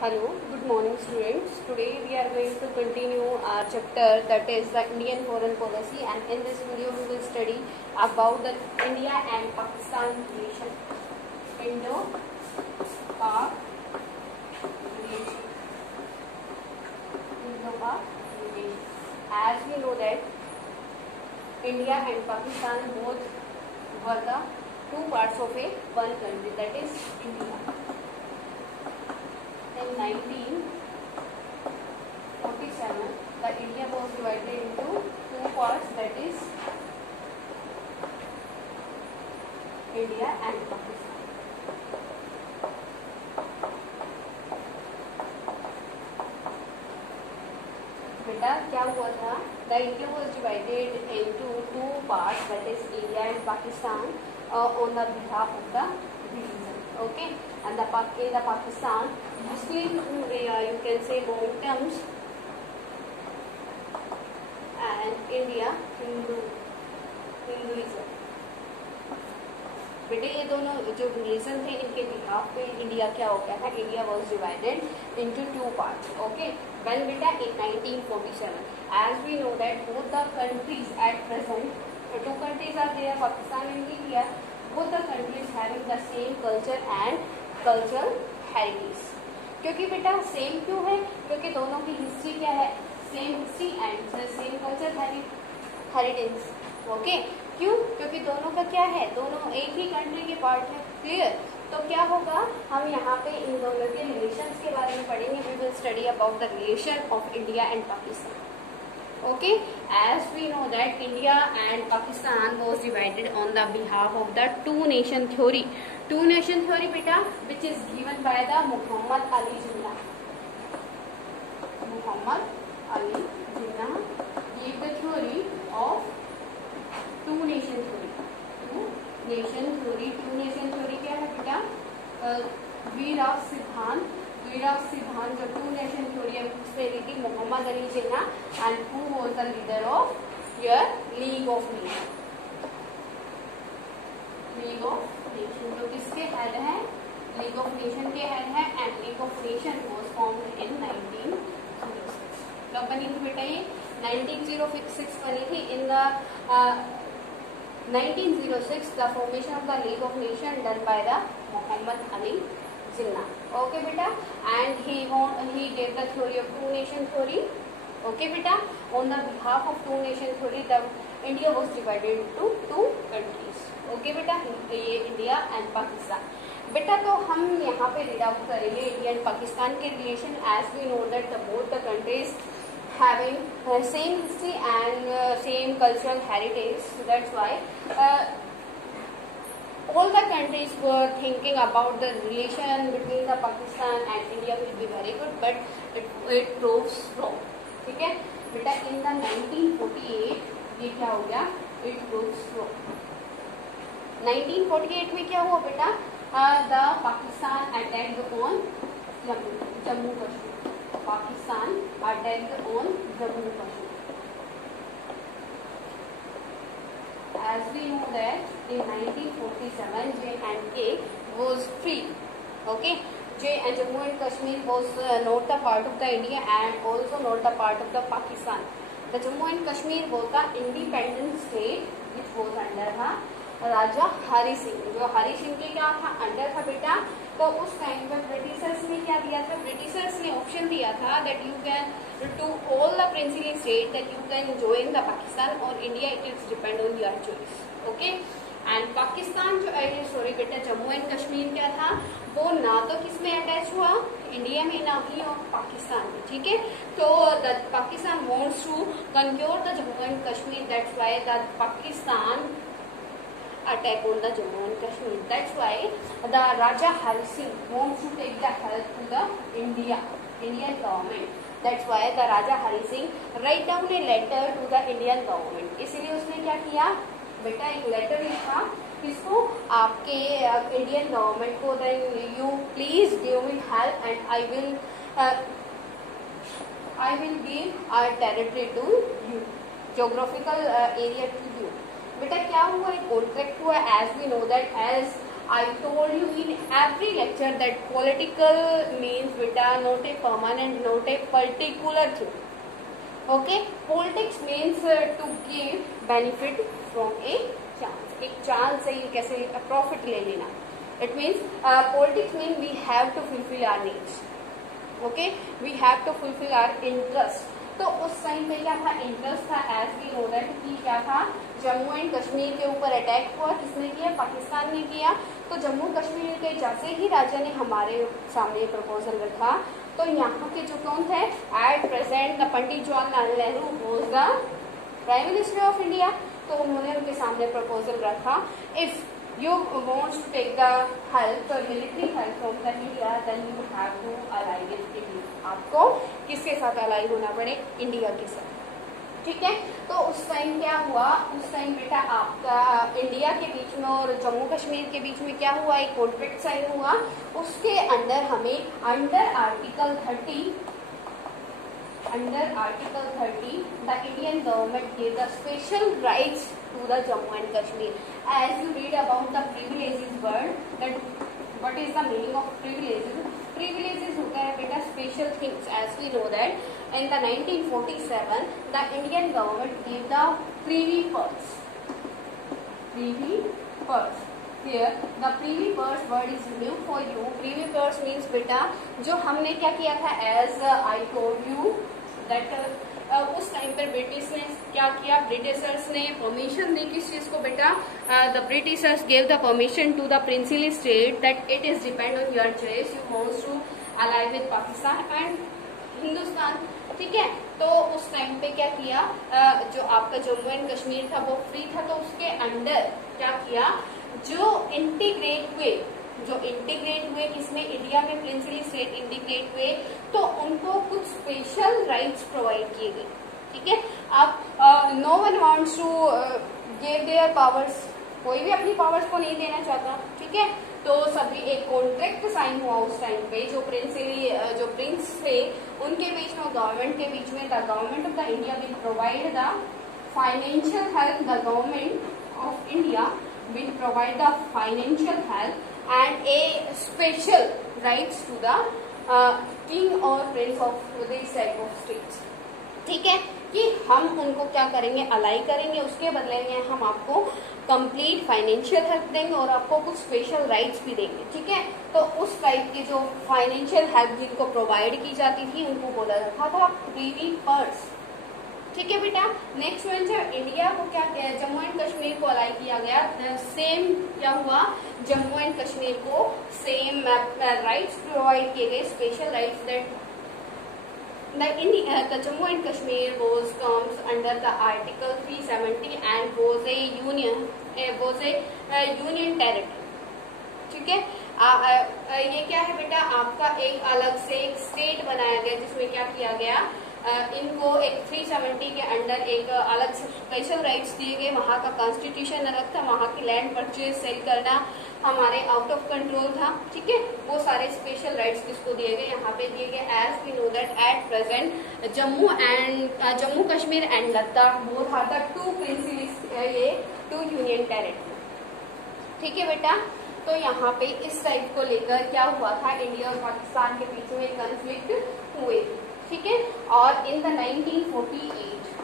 Hello, good morning students. Today we are going to continue our chapter, that is the Indian foreign policy, and in this video we will study about the India and Pakistan relation. Indo-Pak relation. Indo-Pak relation. As we know that India and Pakistan both were the two parts of one country, that is India. In 1947, the India was divided into two parts, that is India and Pakistan. बेटा क्या हुआ था? The India was divided into two parts, that is India and Pakistan, on the behalf of the religion. Okay, and in the Pakistan, Muslim, you can say Mohammedans, and India Hinduism. बेटे ये दोनों जो religion थे इनके behalf पे India क्या हो गया था? India was divided into two parts. Okay, when बेटा in 1947, as we know that both the countries at present, two countries are there, Pakistan and India. Both the countries having the same culture and cultural heritage. क्योंकि बेटा same क्यों है? क्योंकि दोनों की history क्या है? Same history and same culture heritage. Okay, क्यों? क्योंकि दोनों का क्या है? दोनों एक ही कंट्री के पार्ट है. क्लियर? तो क्या होगा, हम यहाँ पे इन दोनों के रिलेशंस के बारे में पढ़ेंगे. We will study about the relation of India and Pakistan. Okay, as we know that India and Pakistan was divided on the behalf of the two nation theory. Two nation theory beta, which is given by the Muhammad Ali Jinnah. Muhammad Ali Jinnah gave the theory of two nation theory. Two nation theory. Two nation theory क्या है बेटा? वीराव सिद्धांत जो to nation theory है उससे ली थी Mohammad Ali Jinnah, and who was the leader of your league of nation. League of nation जो किसके हेड है? लीग ऑफ नेशन के हेड है, and league of nation was formed in 1906. कब बनी थी बेटा ये? 1906 बनी थी. In the 1906 the formation of the league of nation done by the Mohammad Ali Jinnah. Okay beta, and he gave the theory of two nation theory. Okay beta, on the behalf of two nation theory, the India was divided into two countries. Okay beta, ये India and Pakistan. बेटा तो हम यहाँ पे read out करेंगे India and Pakistan के relation. As we know that both the countries having same history and same cultural heritage. That's why all the countries were thinking about the relation between the Pakistan and India will be very good, but it proves wrong. ठीक है बेटा, in the 1948 ये क्या हो गया? It proves wrong. 1948 में क्या हुआ बेटा? The Pakistan attacked on Jammu Kashmir. Pakistan attacked on Jammu Kashmir. As we know that in 1947 J&K was free. Okay, Jammu and Kashmir was not the part of the India and also not the part of the Pakistan. The Jammu and Kashmir was the independent state which was under the राजा हरि सिंह. जो हरि सिंह के क्या था? Under था बेटा. तो उस time पर Britishers ने क्या दिया था? ब्रिटिशर्स ने ऑप्शन दिया था that you can to all the principal state that you can join the Pakistan और India. It is depend on your choice. Okay, and Pakistan जो सॉरी बेटा जम्मू एंड कश्मीर क्या था? वो ना तो किस में अटैच हुआ? इंडिया में, ना ही और पाकिस्तान में. ठीक है, तो the Pakistan wants to conquer the Jammu and Kashmir. That's why the Pakistan attack on the Jammu and Kashmir. That's why the Raja Hari Singh wants to take the help to the Indian government. That's why the Raja Hari Singh write down a letter to the Indian government. इसीलिए उसने क्या किया बेटा? एक letter लिखा किसको? आपके Indian government को. then you please give me help and I will give our territory to you, geographical area to you. बेटा क्या हुआ? एक कॉन्ट्रैक्ट हुआ. As we know that as I told you in every lecture that political means beta not a permanent, not a particular thing. Okay, politics means to give benefit from a chance. एक chance से ही कैसे profit ले लेना. It means politics means we have to fulfill our needs. Okay, we have to fulfill our interest. तो उस time पे क्या था, इंटरेस्ट था. एज वी नो दैट कि क्या था, जम्मू एंड कश्मीर के ऊपर अटैक हुआ. किसने किया? पाकिस्तान ने किया. तो जम्मू कश्मीर के जैसे ही राजा ने हमारे सामने प्रपोजल रखा, तो यहाँ के जो कौन थे at present, the Pandit Jawaharlal Nehru was the prime minister of India. तो उन्होंने उनके सामने प्रपोजल रखा, if you want to take the help, military help from the India, then you have to ally with India. आपको किसके साथ अलाई होना पड़े? इंडिया के साथ. ठीक है. तो उस टाइम क्या हुआ, उस टाइम बेटा आपका इंडिया के बीच में और जम्मू कश्मीर के बीच में क्या हुआ, एक कॉन्ट्रैक्ट साइन हुआ. उसके अंदर हमें under article 30 the Indian government gave the special rights to the Jammu and Kashmir. As you read about the privileges word, that what is the meaning of privileges? Privileges होता है बेटा special things. As we know that in the 1947 the Indian government gave the privy purse. Privy purse. Here the privy purse word is new for you. Privy purse means बेटा जो हमने क्या किया था, as I told you that उस time पर British ने क्या किया, ब्रिटिशर्स ने परमिशन दी किस चीज को बेटा, the Britishers gave the permission to the princely state that it is depend on your choice, you wants to ally with Pakistan and Hindustan. ठीक है. तो उस टाइम पे क्या किया, जो आपका जम्मू एंड कश्मीर था वो फ्री था. तो उसके अंडर क्या किया, जो इंटीग्रेट हुए किसमें, इंडिया में प्रिंसिली स्टेट इंटीग्रेट हुए, तो उनको कुछ स्पेशल राइट्स प्रोवाइड किए गए. ठीक है. अब no one wants to give their powers, कोई भी अपनी पावर्स को नहीं देना चाहता. ठीक है. तो सभी एक कॉन्ट्रैक्ट साइन हुआ उस टाइम पे, जो प्रिंस थे उनके बीच में, गवर्नमेंट के बीच में. The government of the India will provide the financial help, the government of India will provide the financial help and a special rights to the king or prince of this type of states. ठीक है. कि हम उनको क्या करेंगे, अलाई करेंगे, उसके बदले में हम आपको कंप्लीट फाइनेंशियल हेल्प देंगे और आपको कुछ स्पेशल राइट्स भी देंगे. ठीक है. तो उस टाइप की जो फाइनेंशियल हेल्प जिनको प्रोवाइड की जाती थी उनको बोला जाता था प्रिवी पर्स. ठीक है बेटा. नेक्स्ट वन, जब इंडिया को क्या किया, जम्मू एंड कश्मीर को अलाई किया गया, सेम क्या हुआ, जम्मू एंड कश्मीर को सेम राइट्स प्रोवाइड किए गए, special rights that the Jammu and Kashmir was comes under the Article 370 and was a union territory. ठीक है. ये क्या है बेटा, आपका एक अलग से एक स्टेट बनाया गया जिसमें क्या किया गया, इनको एक 370 के अंडर एक अलग से स्पेशल राइट्स दिए गए. वहाँ का कॉन्स्टिट्यूशन अलग था, वहाँ की लैंड परचेज सेल करना हमारे आउट ऑफ कंट्रोल था. ठीक है. वो सारे स्पेशल राइट्स किसको दिए गए, यहाँ पे दिए गए. As we know that at present Jammu Kashmir and Ladakh both are the two union territory. ठीक है बेटा. तो यहाँ पे इस टाइप को लेकर क्या हुआ था, इंडिया और पाकिस्तान के बीच में कॉन्फ्लिक्ट हुए. ठीक है. और in the 1948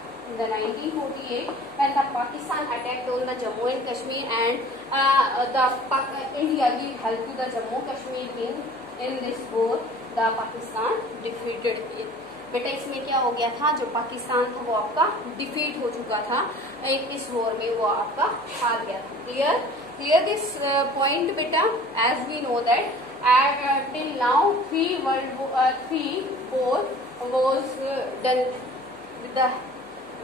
when the Pakistan attacked on the Jammu and Kashmir and the India gave help to the Jammu Kashmir in this war, the Pakistan defeated it. बेटा इसमें क्या हो गया था, जो पाकिस्तान था वो आपका डिफीट हो चुका था, इस वॉर में वो आपका हार गया था. क्लियर दिस पॉइंट बेटा. As we know that till now 3 war was done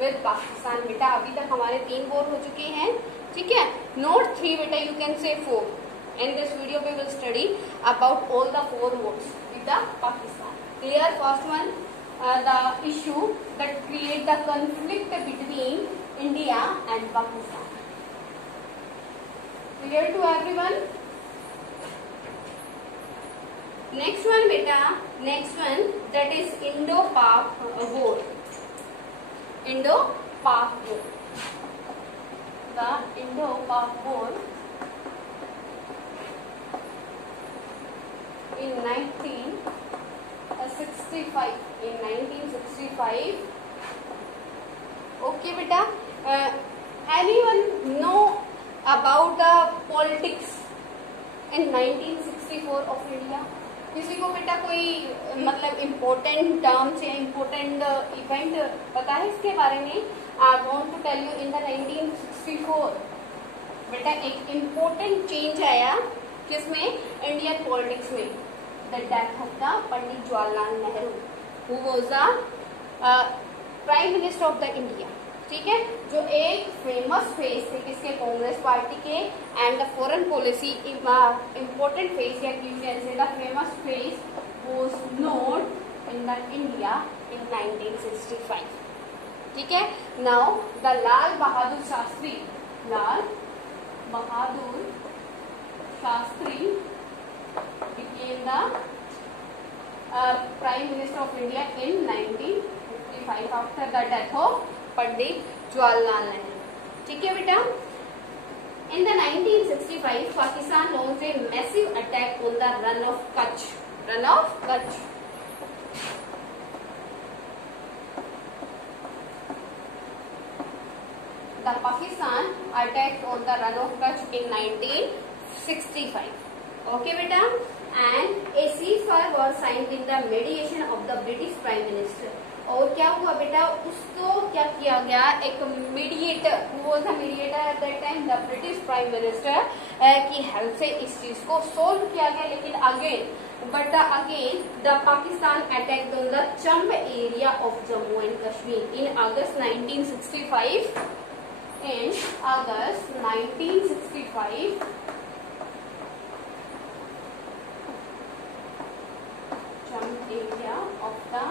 with Pakistan. बेटा अभी तक हमारे 3 वॉर हो चुके हैं. ठीक है. नॉट 3 बेटा, यू कैन से 4. In this video we will study about all the 4 wars with the Pakistan. Clear? First one, the issue that create the conflict between India and Pakistan. Clear to everyone? Next one beta, next one that is Indo-Pak war. Indo-Pak war. The Indo-Pak war in 1965. Okay beta, anyone know about the politics in 1964 of India? किसी को बेटा कोई मतलब important terms या important event पता है इसके बारे में? I want to tell you in the 1964 बेटा एक इम्पोर्टेंट चेंज आया किसमें? इंडियन पॉलिटिक्स में, the death of the Pandit Jawaharlal Nehru who was the prime minister of the India. ठीक है, जो एक फेमस फेस थे किसके? कांग्रेस पार्टी के, and the foreign policy important face या you can say the famous face was known in the India in 1965। ठीक है, now the Lal Bahadur Shastri became the Prime Minister of India in 1955 after the death of Pandit Jawaharlal Nehru. ठीक है बेटा, in the 1965 Pakistan launched a massive attack on the Run of Kutch. The Pakistan attacked on the Run of Kutch in 1965. Okay beta, and a ceasefire was signed with the mediation of the British Prime Minister. और क्या हुआ बेटा? उसको क्या किया गया? एक mediator, who was the mediator at that time? The British prime minister की हेल्प से इस चीज को सोल्व किया गया। लेकिन again the Pakistan attacked on the Chamb area of Jammu and Kashmir in August 1965। In August 1965, some area of the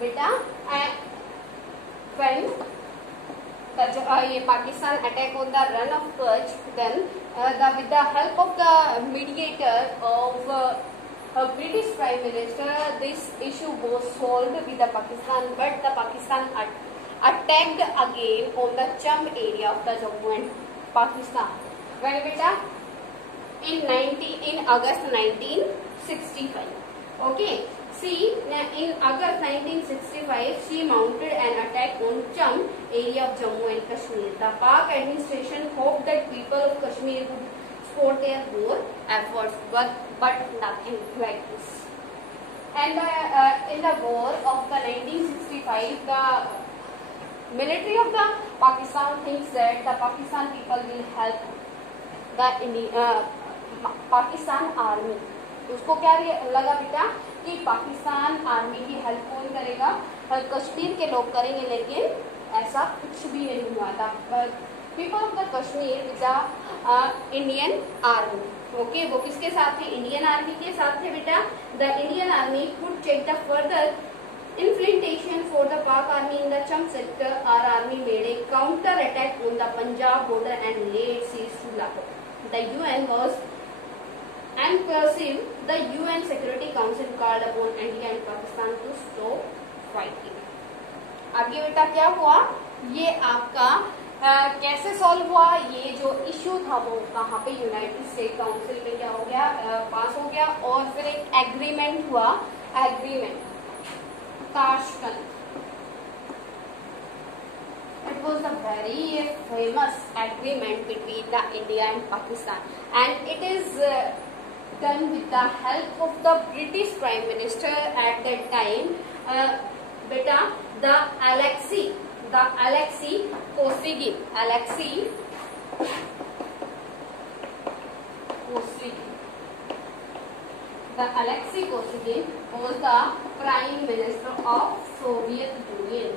beta, when ये Pakistan attack on the run of Kutch, then with the help of the mediator of British Prime Minister, this issue was solved with the Pakistan, but the Pakistan attacked again on the Chumb area of the Jammu and Pakistan. When beta? In August 1965. Okay. See, in August 1965, she mounted an attack on Chumb area of Jammu and Kashmir. The Pak administration hoped that people of Kashmir would support their war efforts, but nothing like this. And in the war of the 1965, the military of the Pakistan thinks that the Pakistan people will help the Pakistan army. उसको क्या लगा बेटा कि Pakistan army की help कौन करेगा? कश्मीर के लोग करेंगे। लेकिन ऐसा कुछ भी नहीं हुआ था। People of the Kashmir with the Indian army. Okay, वो किसके साथ थे? इंडियन आर्मी के साथ थे बेटा। The Indian army could check the further infiltration for the Pak army in the Chumb sector. Our army made a counter attack on the Punjab border and laid siege to Lahore. The UN was impulsive. The UN Security Council called upon India and Pakistan to stop fighting. अब ये बेटा क्या हुआ? ये आपका कैसे solve हुआ? ये जो इश्यू था वो कहाँ पे? यूनाइटेड स्टेट काउंसिल में क्या हो गया? पास हो गया। और फिर एक एग्रीमेंट हुआ, agreement Tashkent. It was a very famous agreement between the India and Pakistan, and it is done with the help of the British Prime Minister at that time, beta, the Alexei Kosygin. The Alexei Kosygin was the Prime Minister of Soviet Union.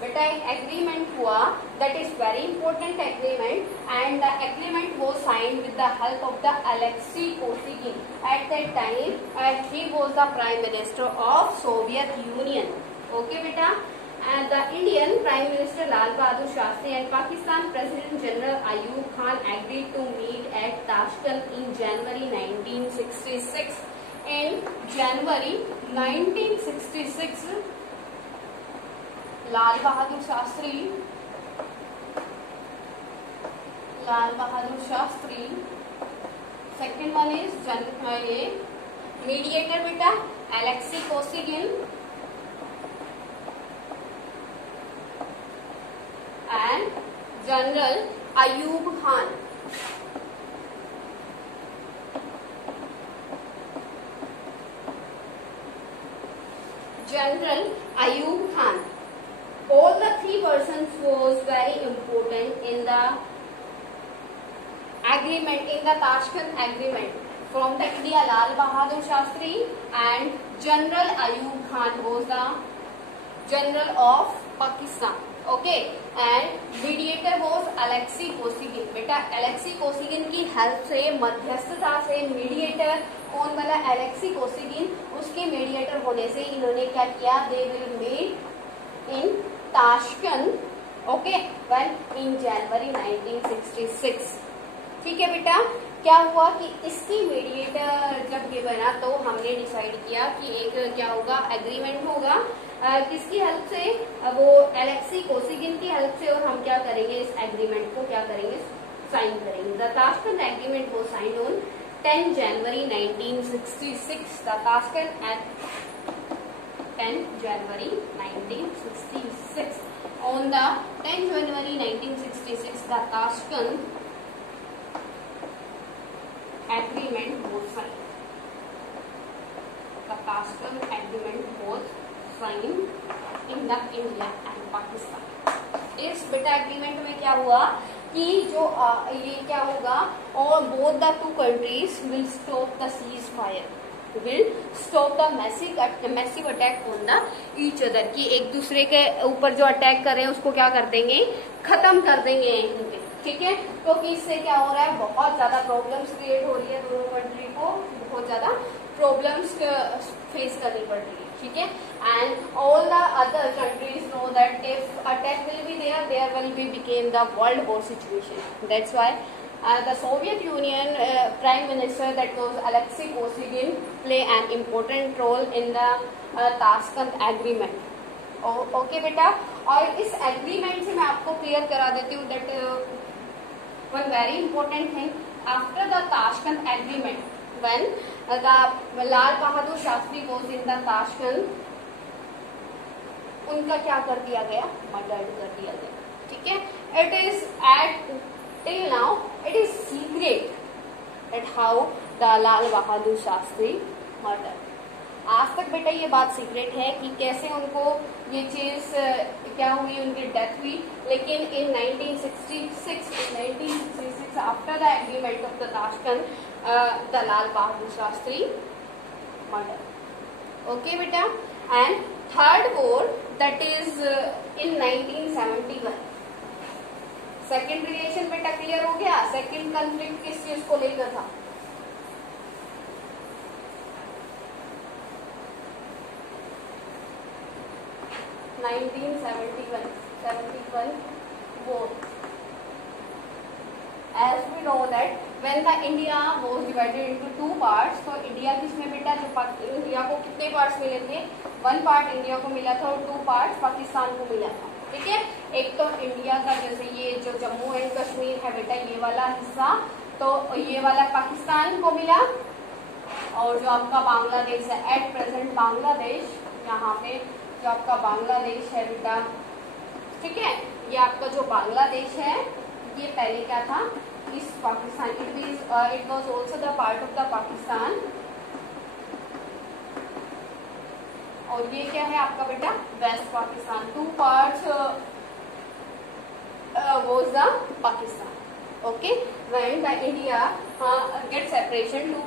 बेटा एक agreement हुआ, that is very important agreement, and the agreement was signed with the help of the Alexei Kosygin. At that time, he was the Prime Minister of Soviet Union. Okay beta, and the Indian Prime Minister Lal Bahadur Shastri and Pakistan President General Ayub Khan agreed to meet at Tashkent in January 1966. in January 1966, Lal Bahadur Shastri. Second one is mediator beta Alexei Kosygin and General Ayub Khan. General Ayub Khan. All the three persons was very important in the agreement, in the Tashkent agreement. From the India, Lal Bahadur Shastri and General Ayub Khan was the General of Pakistan. Okay, and mediator was Alexei Kosygin. बेटा Alexei Kosygin की help से, मध्यस्थता से, mediator कौन बना? Alexei Kosygin. उसके mediator होने से इन्होंने क्या किया? They will meet in Tashkent. Okay, when in January 1966. ठीक है बेटा, क्या हुआ कि इसकी मीडिएटर जब ये बना तो हमने डिसाइड किया कि एक क्या होगा? एग्रीमेंट होगा। किसकी हेल्प से? वो एलेक्सी कोसिगिन की हेल्प से। और हम क्या करेंगे? इस एग्रीमेंट को क्या करेंगे? साइन करेंगे। द ताशकंद एग्रीमेंट वो sign on 10 January 1966. The Tashkent at 10 January 1966. On the 10 January 1966, the Tashkent agreement was signed. The Tashkent agreement was signed in the India and Pakistan. इस बेटा एग्रीमेंट में क्या हुआ कि जो ये क्या होगा? और both the two countries will stop the ceasefire. Will stop the massive attack on the each other. कि एक दूसरे के ऊपर जो अटैक कर रहे हैं उसको क्या कर देंगे? खत्म कर देंगे यहीं पे। ठीक है, क्योंकि इससे क्या हो रहा है? बहुत ज्यादा प्रॉब्लम्स क्रिएट हो रही है दोनों कंट्री को, बहुत ज्यादा प्रॉब्लम्स फेस करनी पड़ रही है। ठीक है, and all the other countries know that if attack will be there will be became the world war situation. That's why the Soviet Union Prime Minister, that was Alexei Kosygin, play an important role in the Tashkent Agreement. Okay बेटा, और इस agreement से मैं आपको clear करा देती हूँ that one very important thing. After the Tashkent agreement, when the Lal Bahadur Shastri was in the Tashkent, उनका क्या कर दिया गया? मर्डर कर दिया गया. ठीक है, it is at till now it is secret that how the Lal Bahadur Shastri murder. आज तक बेटा ये बात सीक्रेट है कि कैसे उनको ये चीज क्या हुई, उनकी डेथ हुई. लेकिन in 1966 after the agreement of the Tashkent, the Lal Bahadur Shastri murder. Okay बेटा, and third war that is in 1971. Second relation बेटा क्लियर हो गया. सेकेंड कॉन्फ्लिक्ट किस चीज को लेकर था? war. As we know that when the India was divided into two parts, तो इंडिया किसमें बेटा? जो इंडिया को कितने पार्ट्स मिले थे? 1 part इंडिया को मिला था और 2 parts पाकिस्तान को मिला था. ठीक है, एक तो इंडिया का जैसे ये जो जम्मू एंड कश्मीर है बेटा, ये वाला हिस्सा, तो ये वाला पाकिस्तान को मिला. और जो आपका बांग्लादेश है, एट प्रेजेंट बांग्लादेश, यहाँ पे जो आपका बांग्लादेश है बेटा, ठीक है, ये आपका जो बांग्लादेश है ये पहले क्या था? इस Pakistan. It was also the part of the Pakistan. और ये क्या है आपका बेटा? Waste Pakistan. 2 parts was the Pakistan. Okay, when the India get separation, 2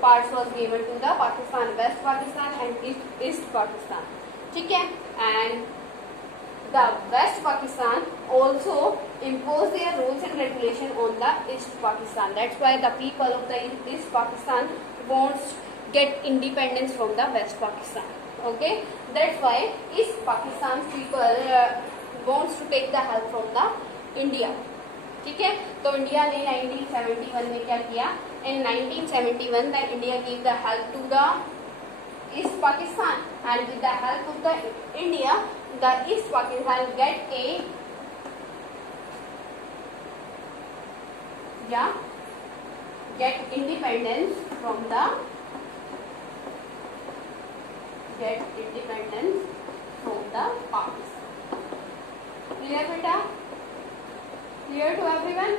parts was given to the Pakistan, West Pakistan and East Pakistan. ठीक है, and the West Pakistan also imposed their rules and regulation on the East Pakistan. That's why the people of the East Pakistan wants get independence from the West Pakistan. Okay, that's why East Pakistan people wants to take the help from the India. ठीक है, तो India ने 1971 में क्या किया? In 1971 the India give the help to the east Pakistan and with the help of the India the east Pakistan get independence from the Pakistan. Clear beta? Clear to everyone?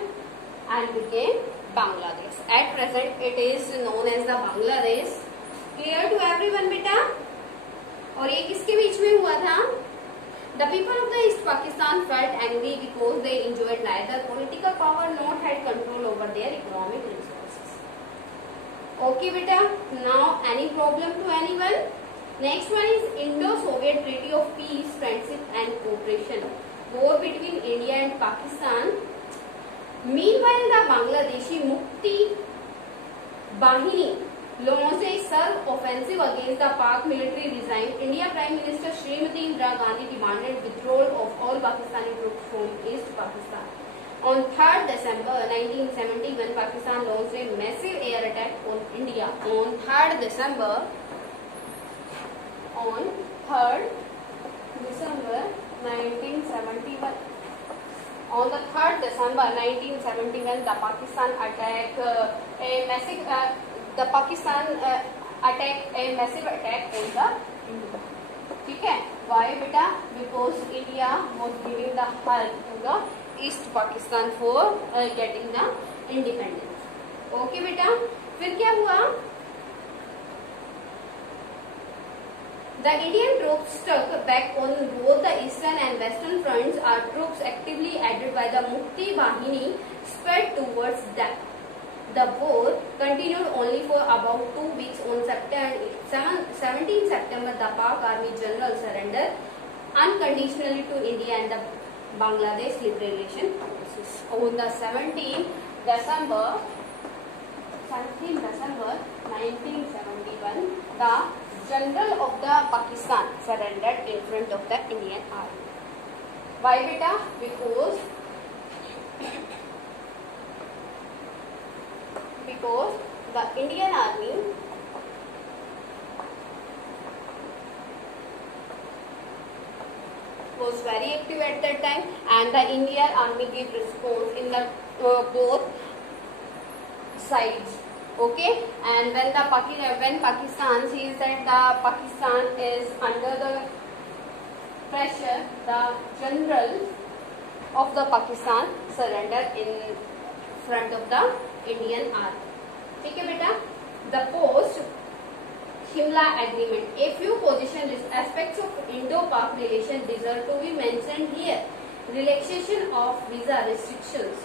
And became Bangladesh. At present it is known as the Bangladesh. Clear to everyone beta? और ये किसके बीच में हुआ था? The people of the East Pakistan felt angry because they enjoyed neither political power nor had control over their economic resources. Okay, beta. Now, any problem to anyone? Next one is Indo-Soviet Treaty of Peace, Friendship and Cooperation. War between India and Pakistan. Meanwhile, the Bangladeshi Mukti Bahini launched a self-offensive against the Pak military regime. India Prime Minister Srimati Indira Gandhi demanded withdrawal of all Pakistani troops from East Pakistan. On 3rd December 1971, Pakistan launched a massive air attack on India. On 3rd December 1971. On the 3rd December 1971, the Pakistan attacked a massive attack on the India. ठीक है, why बेटा? Because India was giving the help to the East Pakistan for getting the independence. Okay बेटा, फिर क्या हुआ? The Indian troops struck back on both the eastern and western fronts. Our troops, actively aided by the Mukti Bahini, spread towards them. The war continued only for about 2 weeks. On 17 September, the Pak Army General surrendered unconditionally to India and the Bangladesh Liberation Forces. On the 17th December 1971, the General of the Pakistan surrendered in front of the Indian Army. Why beta? Because the Indian Army was very active at that time, and the Indian Army gave response in the both sides. Okay, and when Pakistan sees that the Pakistan is under the pressure, the general of the Pakistan surrendered in front of the Indian Army. ठीक है बेटा? The post Shimla Agreement. A few position aspects of Indo-Pak relation deserve to be mentioned here. Relaxation of visa restrictions.